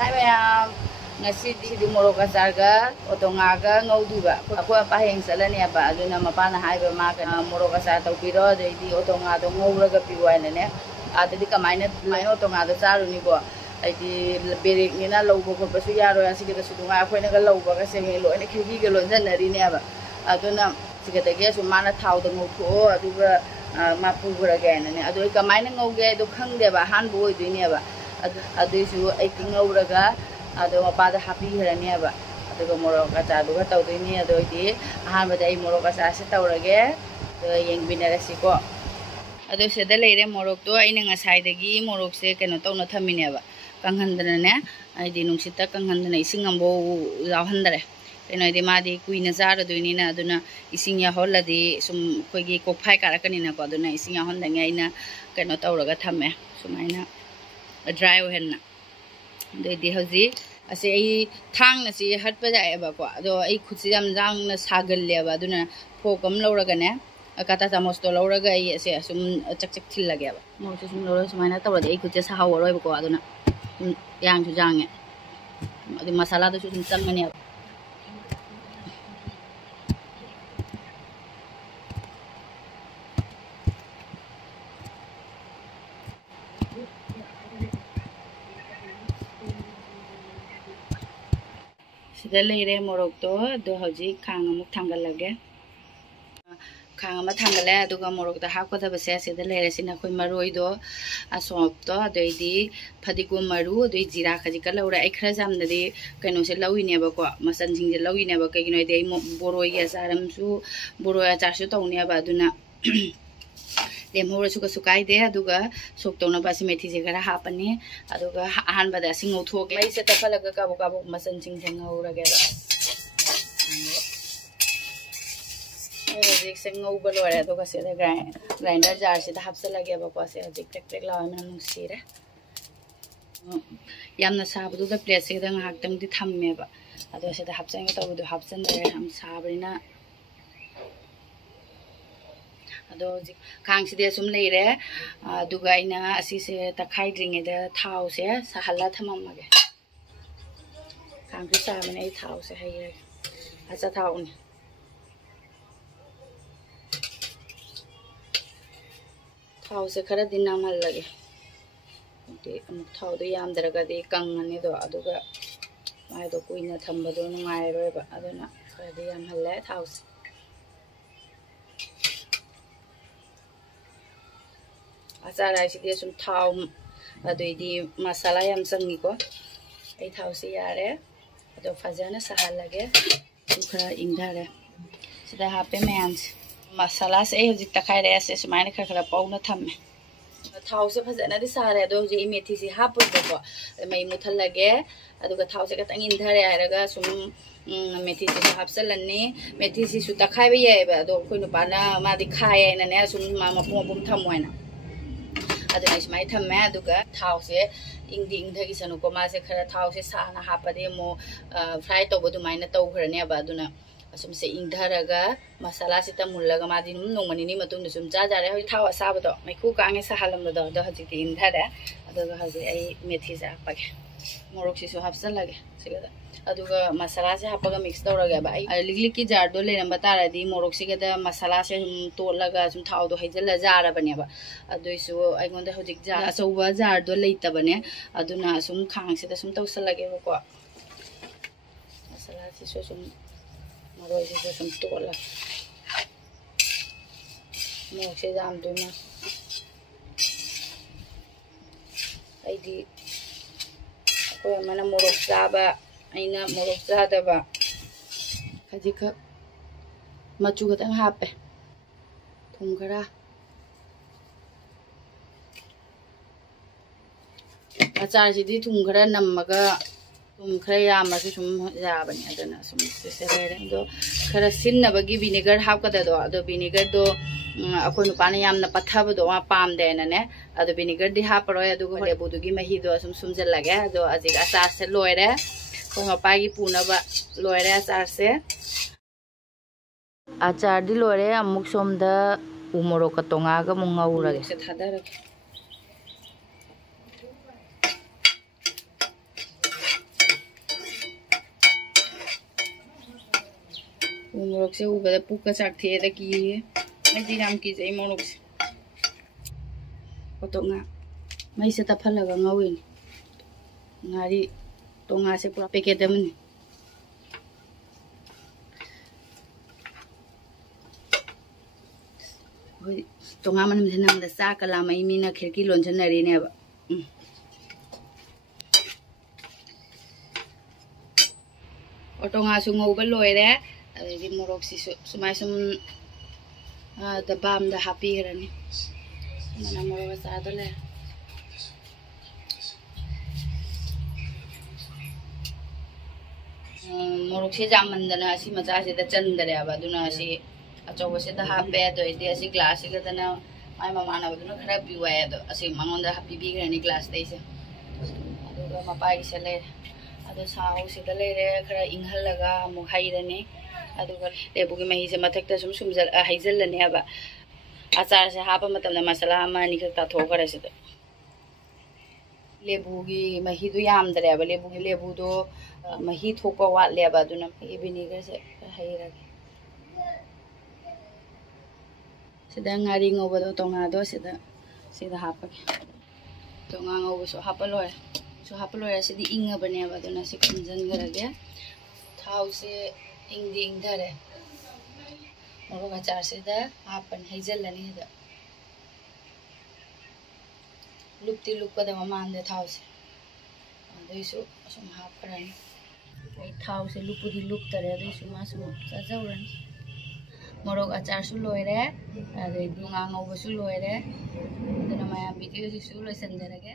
Hai ma'am, ngasi di morok asarga otongaga ngauduba. Aku apa yang salahnya ba aduna mapana haiba maka morok asar tau piro di otonga do ngauraga piwana ne. Adadi kamaina otonga do saruni bo. Aidi berik ni na lobo ko pasu yaro ya sigita sudunga aku ne ga lobo ga semi lo ne khigi ga lo janari ne ba. Aduna sigita ge su mana thau do ngutho aduga mapu gura ga ne. Adu kamaina ngauge do khangde ba han bo idini ba. Aduisu ai nguraga ado mapada happy hirani ba aduga morok acha aduga tawdini adoidi ahanbada ai morok acha se tawrage yeng binarasi ko ado seda leire morok to aina ngasai dagi morok se keno tawna thamine ba kanghandana ne ai di nungsita kanghandana ising ambo lawhandare keno di madi kuina zara doini na aduna ising ya holladi sum koigi kokphai karakani na ko aduna ising ya hondange aina keno tawraga thamme sumaina dry henna de hoji ase ai thang na si hat pa jai ba ko do ai khutsi jam jang na sagal le ba duna phokam lawraga ne kata chamos to lawraga ai ase sum chak chak thil lage ba mo se sum lawra sumaina tawra ai khutse sa hawo roi ba ko aduna yang chu jang adi masala do sum chamani ba sida leire morok to do hoji khang amuk thangal lage khang ama thangale aduga morok da hak kodha base sida leire sina khoi maroi do asop to adoidi phadigo maru adoi jira khaji ka laura ai khra jam dadi kaino se lawine ba ko masan jing je lawine ba kai ginoi dei boroi ya saram su boroi achar su tawne ba aduna lemhora suka sukai de aduga soktona basi methi je gara hapani aduga ahan bada singau thoke mai se tafalaga kabu kabu masan sing sengau raga hojik sengau balore aduga se da grinder jar se da hapsa lage ba ko se hojik tek tek lawa na nungsire yamna sabdu da plate se da ngak tang di thamme ba adu se da hapsang ta bu hapsan da ham sabrina ado khang si de sum leire aduga ina asi se takhai dringe da thau se sahala thamamage khang su sa mane ai thau se hai acha thau ni thau se khara dinamal lage de amuk thau do yam daraga de kangani do aduga mai do kuina thamba do ngai roi ba aduna khara de yam halle thau se achar ai sidi sum thau adoidi masala yam sangi ko ai thau se yare ado fajana sahal lage khara ingdare sida hape mans masala se hojik takai re se sumaina khara pauna thamme thau se fajana di sare ado je methi si hapu ko mai muthal lage aduga thau se katang indhare airaga sum methi si hapsalanni methi si su takai be ye ba ado khoinu bana ma di khai na ne sum ma mapum thamoina aduna ismai thamme aduga thau se ingdi ingthagi sanu ko ma se khara thau se sana hapade mo fry to bodu maina to khrane ba aduna asum se ingdharaga masala se tamullaga ma din nongmani ni matung sum ja ja re hoi thau asaba do mai khu kange sa halam do do haji ti ingdhara aduga haji ai methi sa page morok si su hapsal lage sigada aduga masala se hapaga mix tawraga ba ai liglik ki jar do le namba tara di morok si gada masala se to laga sum thau do haijala jara bane ba aduisu ai gonda hojik ja asoba jar do leita bane aduna sum khang se da sum tawsal lage ko masala si so sum moroi se sum to la morok se jam do ma ai di ko mana morok saba aina morok sada ba khajika machu gatang hape thum khara achar si di thum khara namaga thum khara yama su sum jabani adana sum se re do khara sinna bagi vinegar hap kada do vinegar do akoi nu pana yamna pathaba do pam de na ne ado vinegar di haparo adu go lebu du gi mahi do sum sum jal lage do ajik achar se loire ko mapa gi puna ba loire achar se achar di loire amuk som da umorok ka tonga ga mungau rage se thadar मोरक से उबदा पुक्का चाकथे की मैं नाम की जाई मोरक से ओतोंगा मैं से तफलगा ngawin ngari tonga se pura packet amani hoi tonga man me nang da sa kala mai mi na khirki lon chanari ne ba otonga su ngau ba loire adi morok si sumai sum da bam da happy grani mana morok sa da le morok se jaman da na si macha se da chan da ya ba du na si acho se da happy do ide si glass ga da na mai mama na du na khara pi wa ya do asi mangon da happy bi grani glass dai se adu ga ma pai se le adu sao se da le re khara inghal laga mu hai da ne adu ga lebu gi mahi se mathak ta sum sum haijal la ne ba achar se ha pa matam na masala ma ni ka tho kare se da lebu gi mahi du yam da re ba lebu do mahi thokpa wat le ba du na vinegar se hai ra se da ngari ngo ba do tonga do se da ha pa tonga ngo so ha pa loy so ha pa loy se di inga ba ne ba do na se khunjan ga ge thau se ing ding da re morok achar se da hapan haijal la ni da lupti lupka da man de thau se doi su sum hap ran ai thau se lupu di lup tare doi su ma su sa jauran morok achar su loire ade dunga ngau ba su loire dana maya video su lo san da ge